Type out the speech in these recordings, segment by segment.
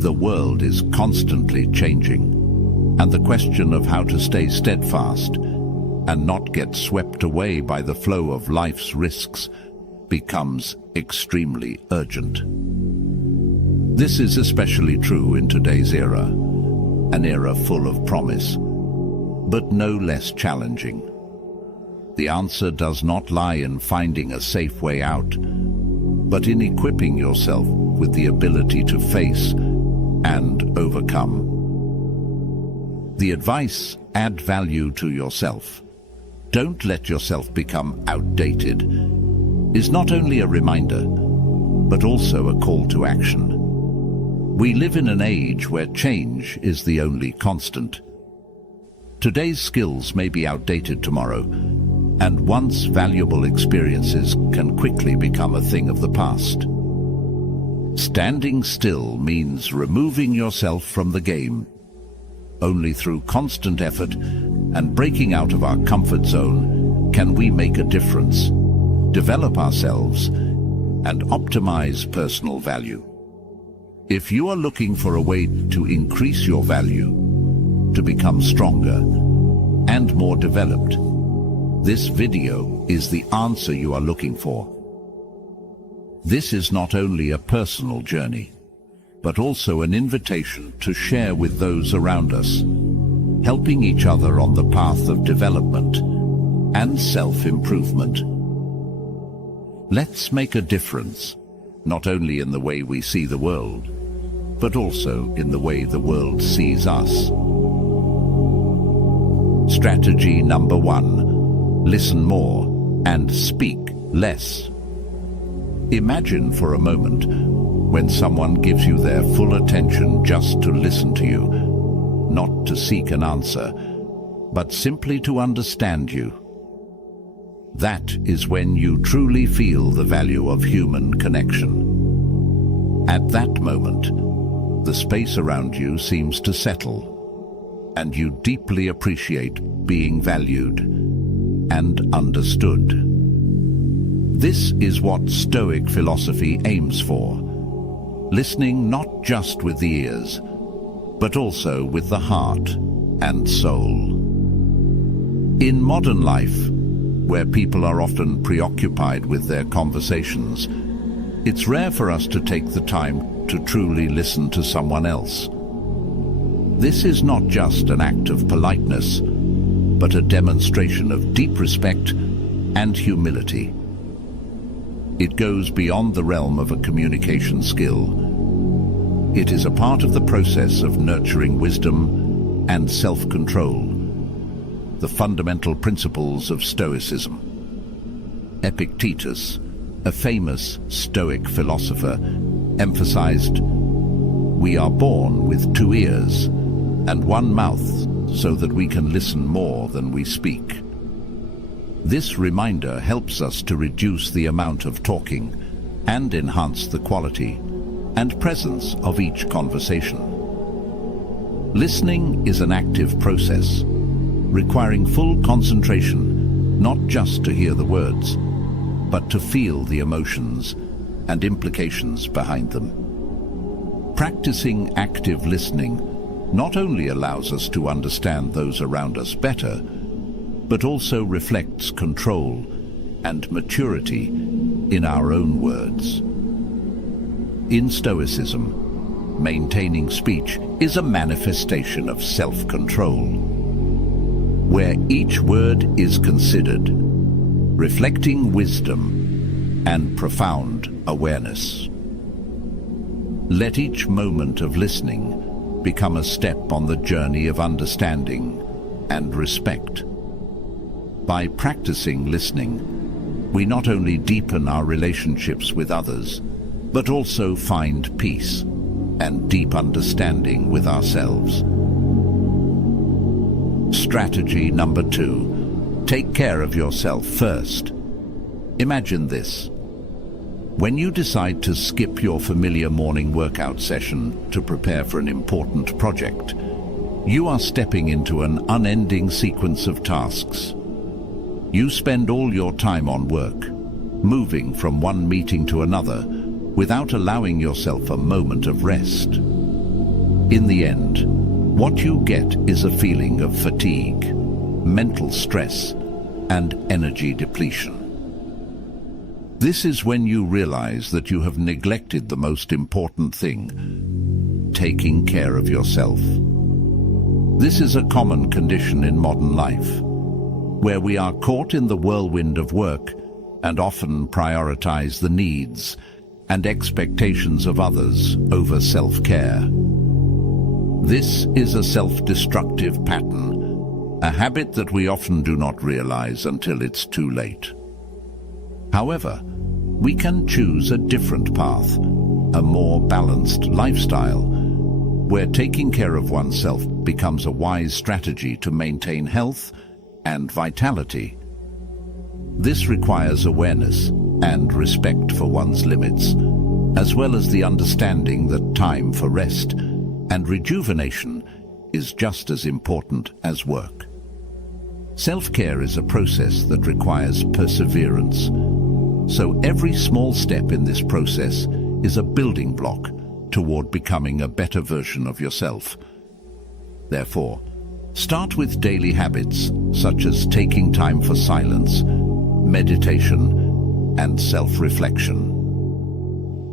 The world is constantly changing, and the question of how to stay steadfast and not get swept away by the flow of life's risks becomes extremely urgent. This is especially true in today's era, an era full of promise, but no less challenging. The answer does not lie in finding a safe way out, but in equipping yourself with the ability to face and overcome. The advice: add value to yourself. Don't let yourself become outdated, is not only a reminder, but also a call to action. We live in an age where change is the only constant. Today's skills may be outdated tomorrow, and once valuable experiences can quickly become a thing of the past. Standing still means removing yourself from the game. Only through constant effort and breaking out of our comfort zone can we make a difference, develop ourselves, and optimize personal value. If you are looking for a way to increase your value, to become stronger and more developed, this video is the answer you are looking for. This is not only a personal journey, but also an invitation to share with those around us, helping each other on the path of development and self-improvement. Let's make a difference, not only in the way we see the world, but also in the way the world sees us. Strategy number 1: listen more and speak less. Imagine for a moment when someone gives you their full attention just to listen to you, not to seek an answer, but simply to understand you. That is when you truly feel the value of human connection. At that moment, the space around you seems to settle, and you deeply appreciate being valued and understood. This is what Stoic philosophy aims for, listening not just with the ears, but also with the heart and soul. In modern life, where people are often preoccupied with their conversations, it's rare for us to take the time to truly listen to someone else. This is not just an act of politeness, but a demonstration of deep respect and humility. It goes beyond the realm of a communication skill. It is a part of the process of nurturing wisdom and self-control, the fundamental principles of Stoicism. Epictetus, a famous Stoic philosopher, emphasized, "We are born with 2 ears and 1 mouth so that we can listen more than we speak." This reminder helps us to reduce the amount of talking and enhance the quality and presence of each conversation. Listening is an active process, requiring full concentration, not just to hear the words, but to feel the emotions and implications behind them. Practicing active listening not only allows us to understand those around us better, but also reflects control and maturity in our own words. In Stoicism, maintaining speech is a manifestation of self-control, where each word is considered, reflecting wisdom and profound awareness. Let each moment of listening become a step on the journey of understanding and respect. By practicing listening, we not only deepen our relationships with others, but also find peace and deep understanding with ourselves. Strategy number 2: take care of yourself first. Imagine this. When you decide to skip your familiar morning workout session to prepare for an important project, you are stepping into an unending sequence of tasks. You spend all your time on work, moving from one meeting to another, without allowing yourself a moment of rest. In the end, what you get is a feeling of fatigue, mental stress, and energy depletion. This is when you realize that you have neglected the most important thing: taking care of yourself. This is a common condition in modern life, where we are caught in the whirlwind of work and often prioritize the needs and expectations of others over self-care. This is a self-destructive pattern, a habit that we often do not realize until it's too late. However, we can choose a different path, a more balanced lifestyle, where taking care of oneself becomes a wise strategy to maintain health and vitality. This requires awareness and respect for one's limits, as well as the understanding that time for rest and rejuvenation is just as important as work. Self-care is a process that requires perseverance, so every small step in this process is a building block toward becoming a better version of yourself. Therefore, start with daily habits such as taking time for silence, meditation, and self-reflection.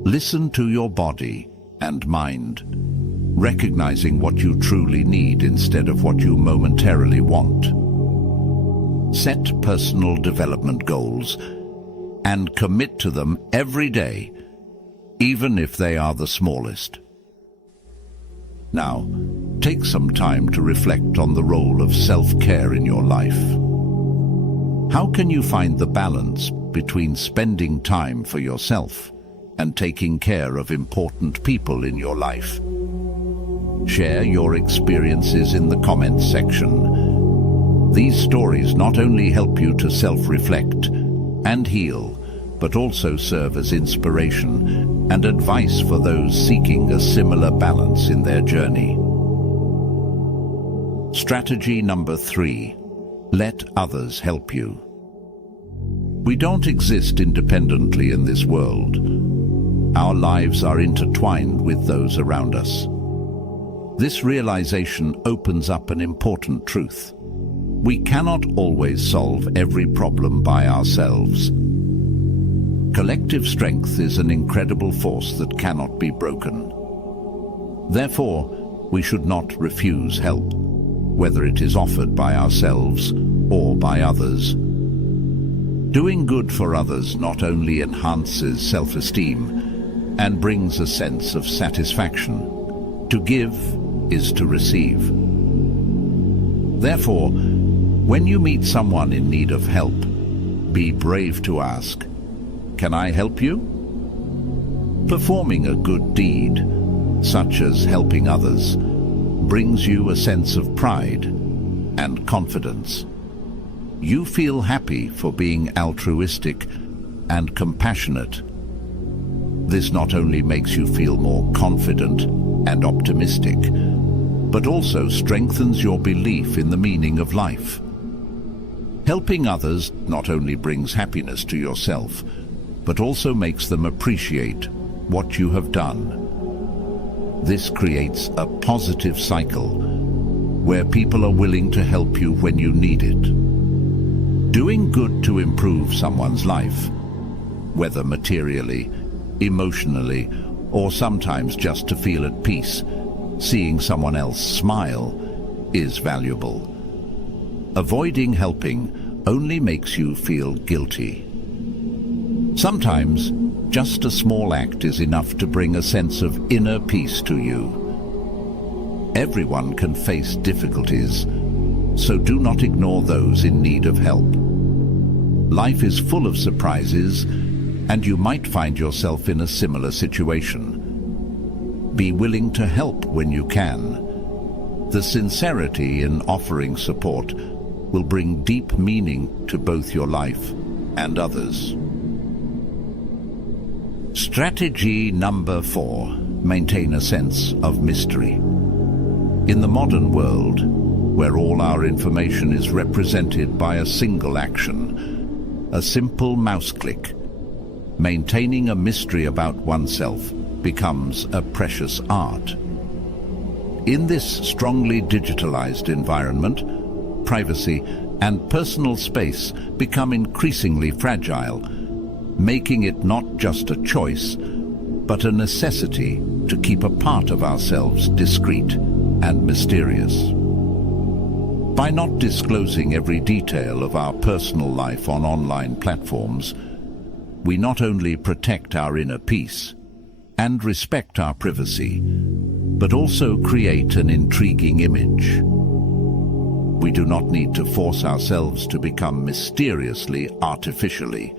Listen to your body and mind, recognizing what you truly need instead of what you momentarily want. Set personal development goals and commit to them every day, even if they are the smallest. Now, take some time to reflect on the role of self-care in your life. How can you find the balance between spending time for yourself and taking care of important people in your life? Share your experiences in the comments section. These stories not only help you to self-reflect and heal, but also serve as inspiration and advice for those seeking a similar balance in their journey. Strategy number 3. Let others help you. We don't exist independently in this world. Our lives are intertwined with those around us. This realization opens up an important truth. We cannot always solve every problem by ourselves. Collective strength is an incredible force that cannot be broken. Therefore, we should not refuse help, whether it is offered by ourselves or by others. Doing good for others not only enhances self-esteem and brings a sense of satisfaction. To give is to receive. Therefore, when you meet someone in need of help, be brave to ask, "Can I help you?" Performing a good deed, such as helping others, brings you a sense of pride and confidence. You feel happy for being altruistic and compassionate. This not only makes you feel more confident and optimistic, but also strengthens your belief in the meaning of life. Helping others not only brings happiness to yourself, but also makes them appreciate what you have done. This creates a positive cycle where people are willing to help you when you need it. Doing good to improve someone's life, whether materially, emotionally, or sometimes just to feel at peace, seeing someone else smile, is valuable. Avoiding helping only makes you feel guilty. Sometimes, just a small act is enough to bring a sense of inner peace to you. Everyone can face difficulties, so do not ignore those in need of help. Life is full of surprises, and you might find yourself in a similar situation. Be willing to help when you can. The sincerity in offering support will bring deep meaning to both your life and others. Strategy number 4. Maintain a sense of mystery. In the modern world, where all our information is represented by a single action, a simple mouse click, maintaining a mystery about oneself becomes a precious art. In this strongly digitalized environment, privacy and personal space become increasingly fragile, making it not just a choice, but a necessity to keep a part of ourselves discreet and mysterious. By not disclosing every detail of our personal life on online platforms, we not only protect our inner peace and respect our privacy, but also create an intriguing image. We do not need to force ourselves to become mysteriously artificially.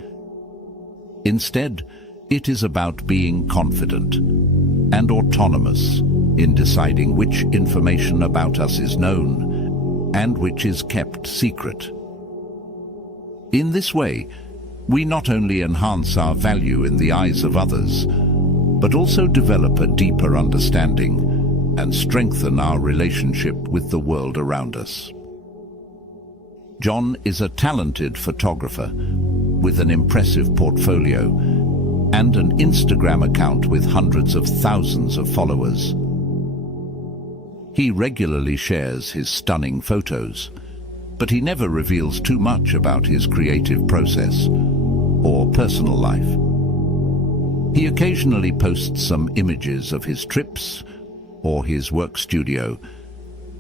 Instead, it is about being confident and autonomous in deciding which information about us is known and which is kept secret. In this way, we not only enhance our value in the eyes of others, but also develop a deeper understanding and strengthen our relationship with the world around us. John is a talented photographer with an impressive portfolio and an Instagram account with hundreds of thousands of followers. He regularly shares his stunning photos, but he never reveals too much about his creative process or personal life. He occasionally posts some images of his trips or his work studio,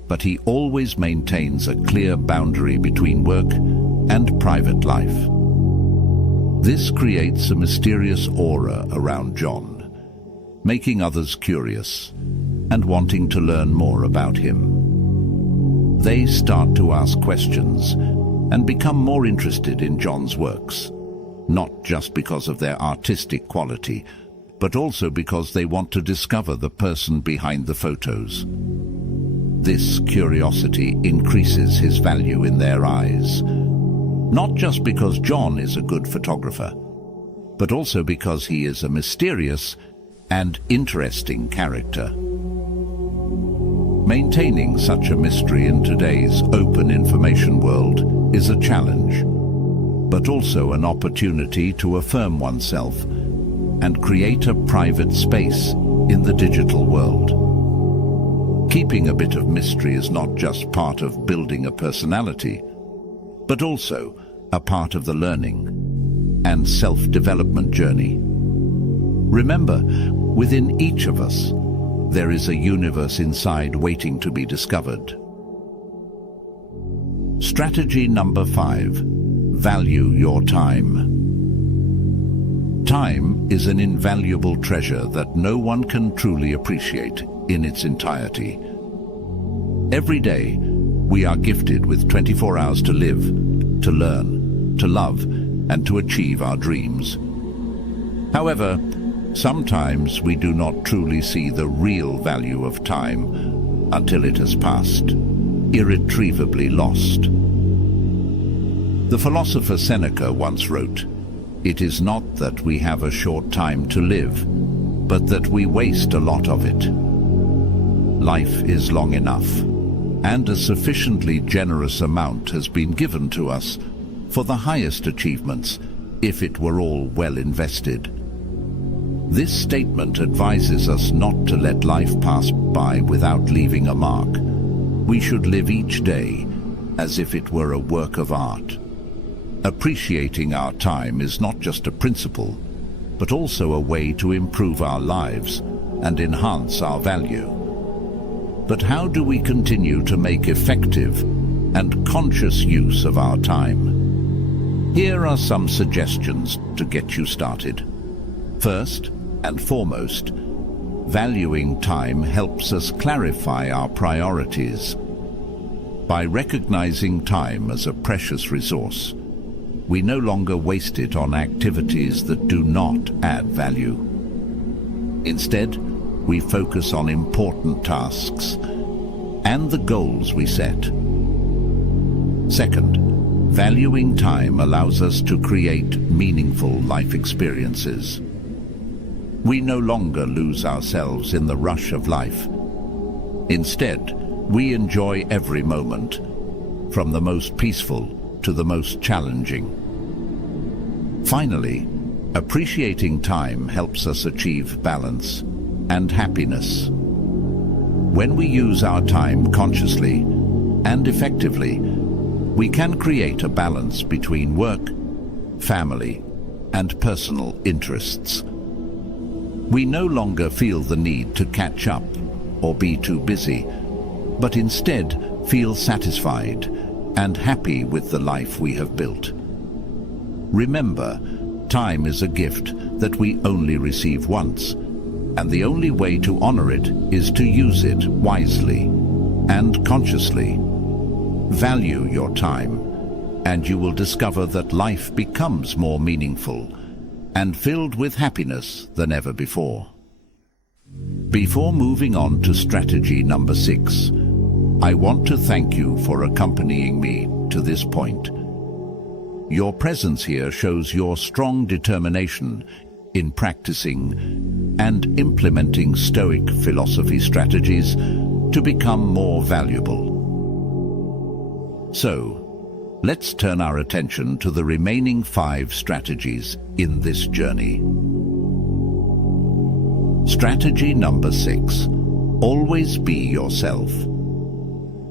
but he always maintains a clear boundary between work and private life. This creates a mysterious aura around John, making others curious and wanting to learn more about him. They start to ask questions and become more interested in John's works, not just because of their artistic quality, but also because they want to discover the person behind the photos. This curiosity increases his value in their eyes, not just because John is a good photographer, but also because he is a mysterious and interesting character. Maintaining such a mystery in today's open information world is a challenge, but also an opportunity to affirm oneself and create a private space in the digital world. Keeping a bit of mystery is not just part of building a personality, but also a part of the learning and self-development journey. Remember, within each of us, there is a universe inside waiting to be discovered. Strategy number 5. Value your time. Time is an invaluable treasure that no one can truly appreciate in its entirety. Every day, we are gifted with 24 hours to live, to learn, to love, and to achieve our dreams. However, sometimes we do not truly see the real value of time until it has passed, irretrievably lost. The philosopher Seneca once wrote, "It is not that we have a short time to live, but that we waste a lot of it." Life is long enough, and a sufficiently generous amount has been given to us for the highest achievements if it were all well invested. This statement advises us not to let life pass by without leaving a mark. We should live each day as if it were a work of art. Appreciating our time is not just a principle, but also a way to improve our lives and enhance our value. But how do we continue to make effective and conscious use of our time? Here are some suggestions to get you started. First and foremost, valuing time helps us clarify our priorities. By recognizing time as a precious resource, we no longer waste it on activities that do not add value. Instead, we focus on important tasks and the goals we set. Second, valuing time allows us to create meaningful life experiences. We no longer lose ourselves in the rush of life. Instead, we enjoy every moment, from the most peaceful to the most challenging. Finally, appreciating time helps us achieve balance and happiness. When we use our time consciously and effectively, we can create a balance between work, family, and personal interests. We no longer feel the need to catch up or be too busy, but instead feel satisfied and happy with the life we have built. Remember, time is a gift that we only receive once, and the only way to honor it is to use it wisely and consciously. Value your time, and you will discover that life becomes more meaningful and filled with happiness than ever before. Before moving on to strategy number 6, I want to thank you for accompanying me to this point. Your presence here shows your strong determination in practicing and implementing Stoic philosophy strategies to become more valuable. So, let's turn our attention to the remaining 5 strategies in this journey. Strategy number 6. Always be yourself.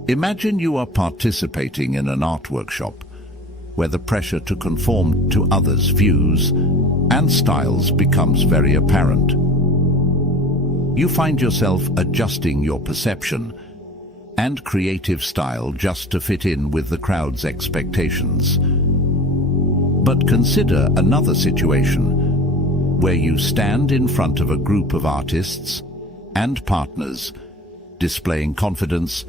Imagine you are participating in an art workshop where the pressure to conform to others' views and styles becomes very apparent. You find yourself adjusting your perception and creative style just to fit in with the crowd's expectations. But consider another situation where you stand in front of a group of artists and partners, displaying confidence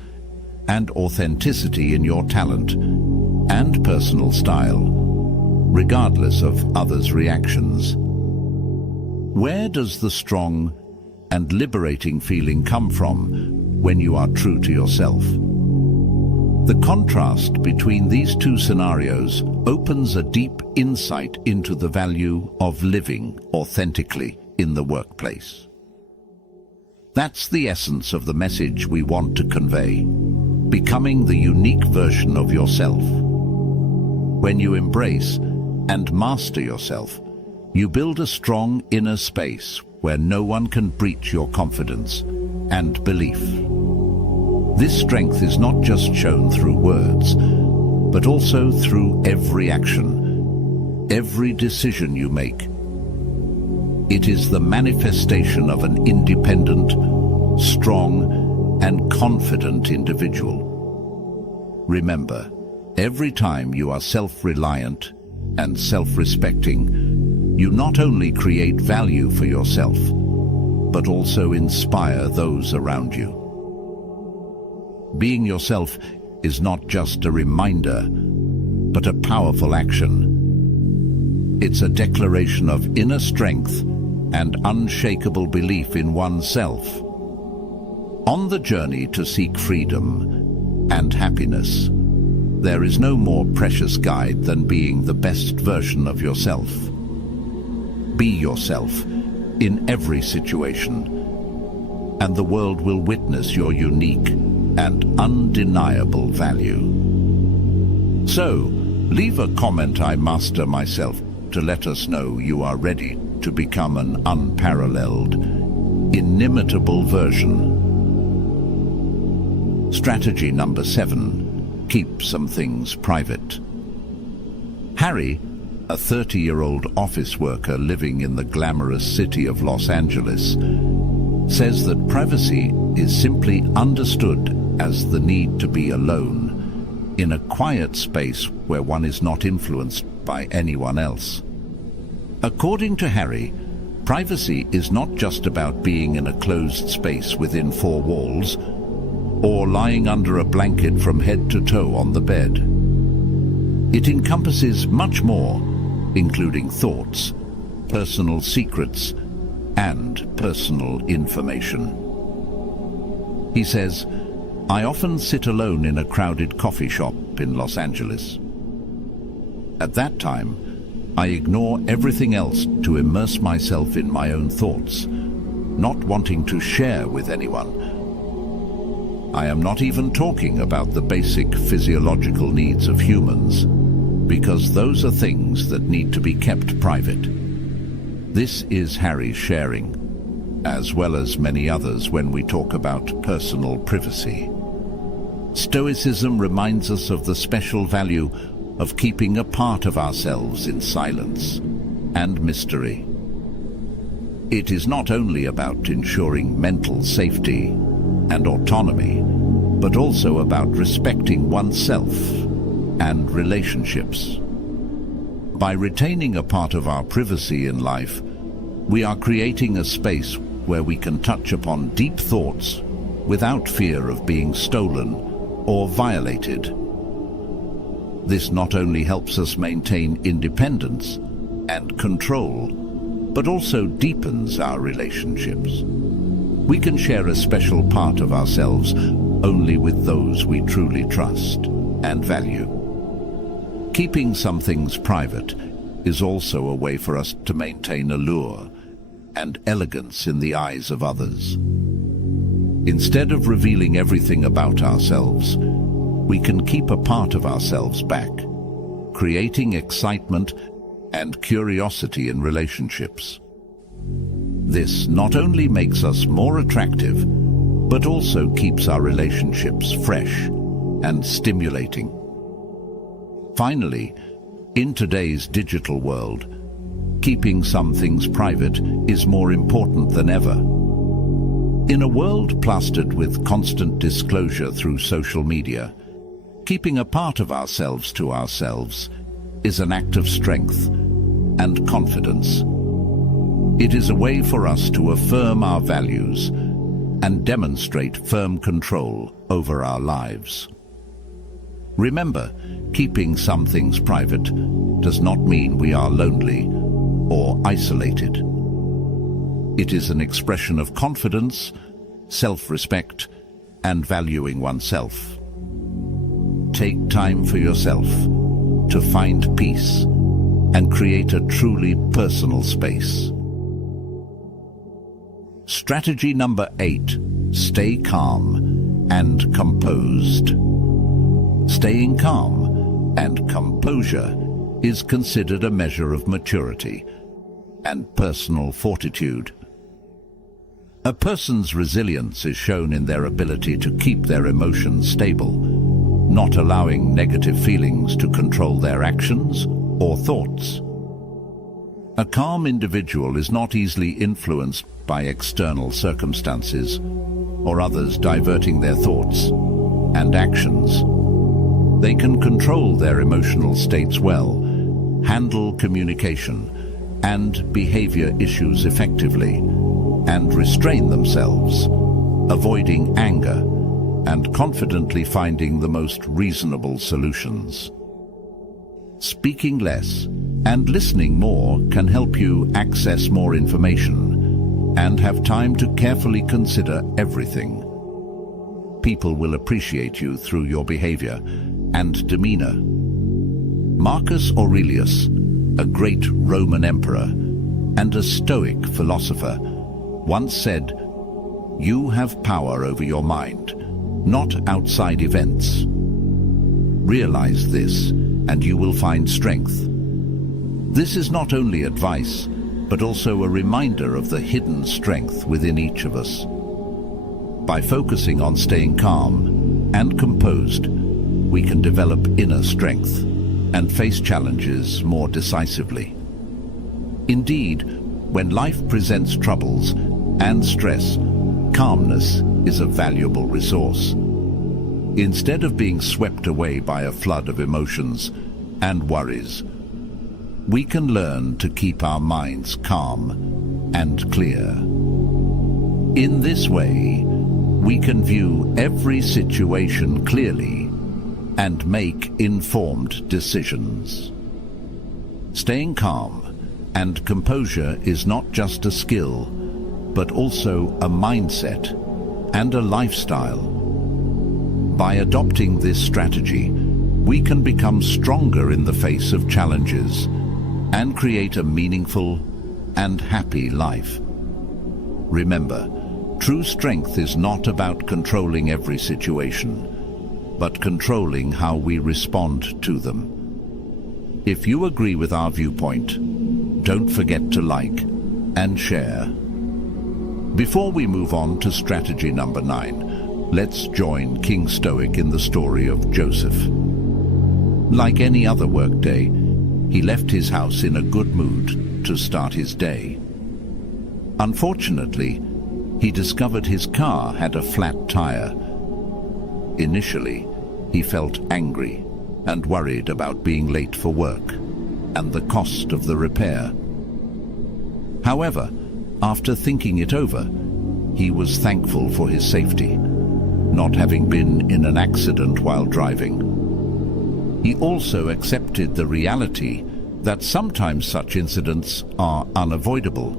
and authenticity in your talent and personal style, regardless of others' reactions. Where does the strong and liberating feeling come from when you are true to yourself? The contrast between these two scenarios opens a deep insight into the value of living authentically in the workplace. That's the essence of the message we want to convey: becoming the unique version of yourself. When you embrace and master yourself, you build a strong inner space where no one can breach your confidence and belief. This strength is not just shown through words, but also through every action, every decision you make. It is the manifestation of an independent, strong, and confident individual. Remember, every time you are self-reliant and self-respecting, you not only create value for yourself, but also inspire those around you. Being yourself is not just a reminder, but a powerful action. It's a declaration of inner strength and unshakable belief in oneself. On the journey to seek freedom and happiness, there is no more precious guide than being the best version of yourself. Be yourself in every situation, and the world will witness your unique and undeniable value. So, leave a comment "I master myself" to let us know you are ready to become an unparalleled, inimitable version. Strategy number 7. Keep some things private. Harry, a 30-year-old office worker living in the glamorous city of Los Angeles, says that privacy is simply understood as the need to be alone in a quiet space where one is not influenced by anyone else. According to Harry, privacy is not just about being in a closed space within 4 walls or lying under a blanket from head to toe on the bed. It encompasses much more, including thoughts, personal secrets, and personal information. He says, "I often sit alone in a crowded coffee shop in Los Angeles. At that time, I ignore everything else to immerse myself in my own thoughts, not wanting to share with anyone. I am not even talking about the basic physiological needs of humans, because those are things that need to be kept private." This is Harry sharing, as well as many others when we talk about personal privacy. Stoicism reminds us of the special value of keeping a part of ourselves in silence and mystery. It is not only about ensuring mental safety and autonomy, but also about respecting oneself and relationships. By retaining a part of our privacy in life, we are creating a space where we can touch upon deep thoughts without fear of being stolen or violated. This not only helps us maintain independence and control, but also deepens our relationships. We can share a special part of ourselves only with those we truly trust and value. Keeping some things private is also a way for us to maintain allure and elegance in the eyes of others. Instead of revealing everything about ourselves, we can keep a part of ourselves back, creating excitement and curiosity in relationships. This not only makes us more attractive, but also keeps our relationships fresh and stimulating. Finally, in today's digital world, keeping some things private is more important than ever. In a world plastered with constant disclosure through social media, keeping a part of ourselves to ourselves is an act of strength and confidence. It is a way for us to affirm our values and demonstrate firm control over our lives. Remember, keeping some things private does not mean we are lonely or isolated. It is an expression of confidence, self-respect, and valuing oneself. Take time for yourself to find peace and create a truly personal space. Strategy number 8, stay calm and composed. Staying calm and composure is considered a measure of maturity and personal fortitude. A person's resilience is shown in their ability to keep their emotions stable, not allowing negative feelings to control their actions or thoughts. A calm individual is not easily influenced by external circumstances or others diverting their thoughts and actions. They can control their emotional states well, handle communication and behavior issues effectively, and restrain themselves, avoiding anger and confidently finding the most reasonable solutions. Speaking less and listening more can help you access more information and have time to carefully consider everything. People will appreciate you through your behavior and demeanor. Marcus Aurelius, a great Roman emperor and a Stoic philosopher, once said, "You have power over your mind, not outside events. Realize this, and you will find strength." This is not only advice, but also a reminder of the hidden strength within each of us. By focusing on staying calm and composed, we can develop inner strength and face challenges more decisively. Indeed, when life presents troubles and stress, calmness is a valuable resource. Instead of being swept away by a flood of emotions and worries, we can learn to keep our minds calm and clear. In this way, we can view every situation clearly and make informed decisions. Staying calm and composure is not just a skill, but also a mindset and a lifestyle. By adopting this strategy, we can become stronger in the face of challenges and create a meaningful and happy life. Remember, true strength is not about controlling every situation, but controlling how we respond to them. If you agree with our viewpoint, don't forget to like and share. Before we move on to strategy number 9, let's join King Stoic in the story of Joseph. Like any other workday, he left his house in a good mood to start his day. Unfortunately, he discovered his car had a flat tire. Initially, he felt angry and worried about being late for work and the cost of the repair. However, after thinking it over, he was thankful for his safety, not having been in an accident while driving. He also accepted the reality that sometimes such incidents are unavoidable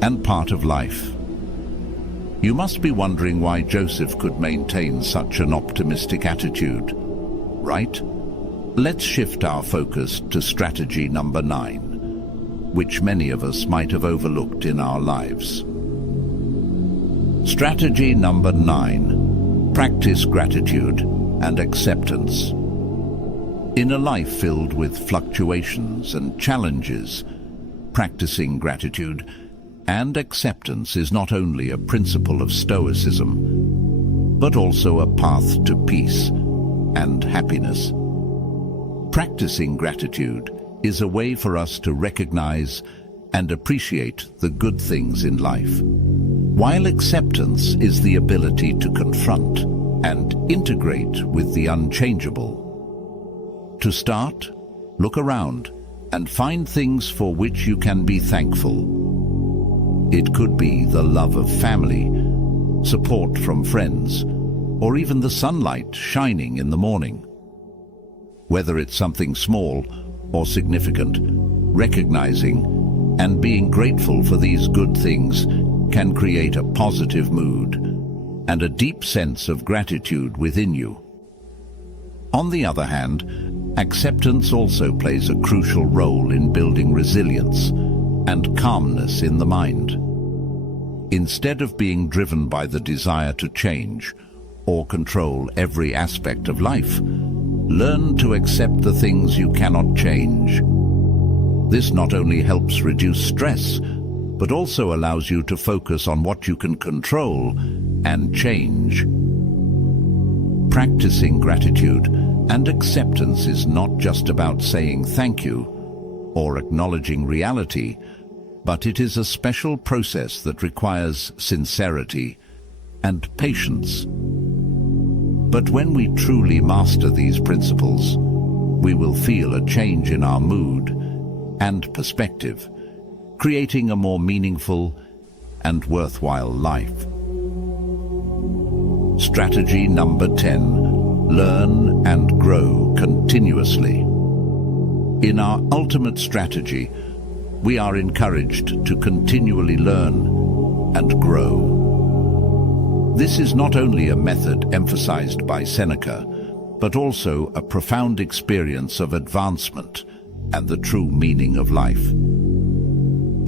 and part of life. You must be wondering why Joseph could maintain such an optimistic attitude, right? Let's shift our focus to strategy number 9, which many of us might have overlooked in our lives. Strategy number 9: practice gratitude and acceptance. In a life filled with fluctuations and challenges, practicing gratitude and acceptance is not only a principle of Stoicism, but also a path to peace and happiness. Practicing gratitude is a way for us to recognize and appreciate the good things in life, while acceptance is the ability to confront and integrate with the unchangeable. To start, look around and find things for which you can be thankful. It could be the love of family, support from friends, or even the sunlight shining in the morning. Whether it's something small or significant, recognizing and being grateful for these good things can create a positive mood and a deep sense of gratitude within you. On the other hand, acceptance also plays a crucial role in building resilience and calmness in the mind. Instead of being driven by the desire to change or control every aspect of life, learn to accept the things you cannot change. This not only helps reduce stress, but also allows you to focus on what you can control and change. Practicing gratitude and acceptance is not just about saying thank you or acknowledging reality, but it is a special process that requires sincerity and patience. But when we truly master these principles, we will feel a change in our mood and perspective, creating a more meaningful and worthwhile life. Strategy number 10: learn and grow continuously. In our ultimate strategy, we are encouraged to continually learn and grow. This is not only a method emphasized by Seneca, but also a profound experience of advancement and the true meaning of life.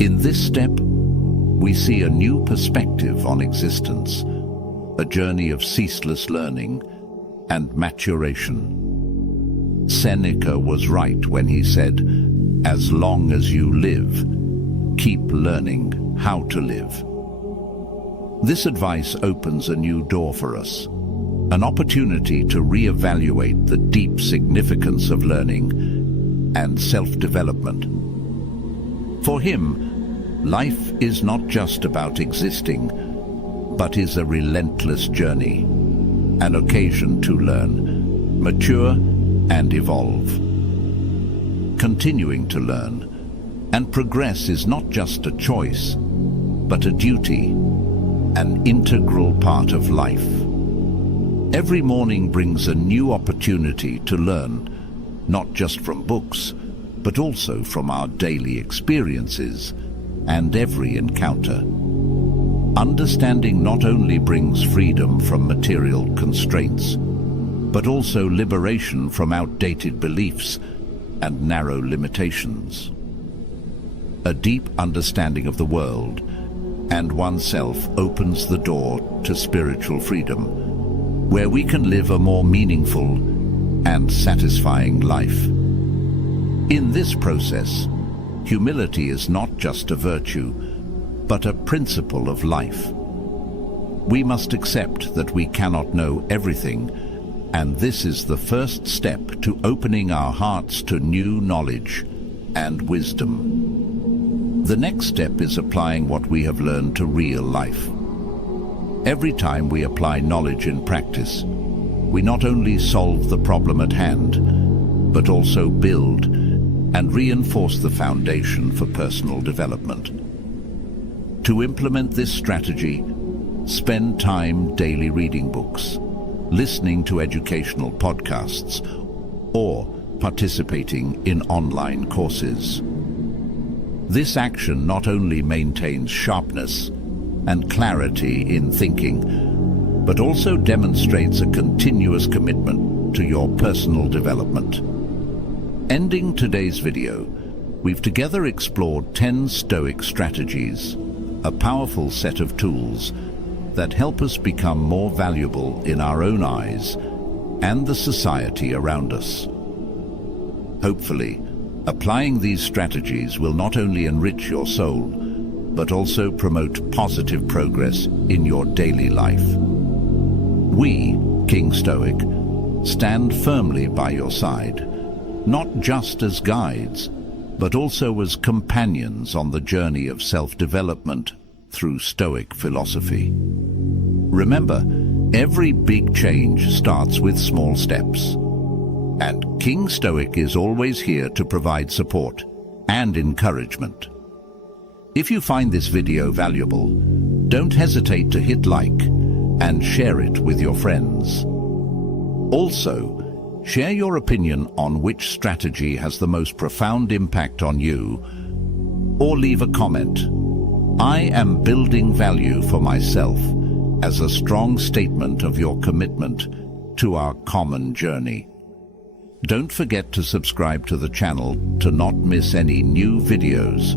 In this step, we see a new perspective on existence, a journey of ceaseless learning and maturation. Seneca was right when he said, "As long as you live, keep learning how to live." This advice opens a new door for us, an opportunity to reevaluate the deep significance of learning and self-development. For him, life is not just about existing, but is a relentless journey, an occasion to learn, mature, and evolve. Continuing to learn and progress is not just a choice, but a duty, an integral part of life. Every morning brings a new opportunity to learn, not just from books, but also from our daily experiences and every encounter. Understanding not only brings freedom from material constraints, but also liberation from outdated beliefs and narrow limitations. A deep understanding of the world and oneself opens the door to spiritual freedom, where we can live a more meaningful and satisfying life. In this process, humility is not just a virtue, but a principle of life. We must accept that we cannot know everything, and this is the first step to opening our hearts to new knowledge and wisdom. The next step is applying what we have learned to real life. Every time we apply knowledge in practice, we not only solve the problem at hand, but also build and reinforce the foundation for personal development. To implement this strategy, spend time daily reading books, listening to educational podcasts, or participating in online courses. This action not only maintains sharpness and clarity in thinking, but also demonstrates a continuous commitment to your personal development. Ending today's video, we've together explored 10 Stoic strategies, a powerful set of tools that help us become more valuable in our own eyes and the society around us. Hopefully, applying these strategies will not only enrich your soul, but also promote positive progress in your daily life. We, King Stoic, stand firmly by your side, not just as guides, but also as companions on the journey of self-development through Stoic philosophy. Remember, every big change starts with small steps, and King Stoic is always here to provide support and encouragement. If you find this video valuable, don't hesitate to hit like and share it with your friends. Also, share your opinion on which strategy has the most profound impact on you, or leave a comment. I am building value for myself as a strong statement of your commitment to our common journey. Don't forget to subscribe to the channel to not miss any new videos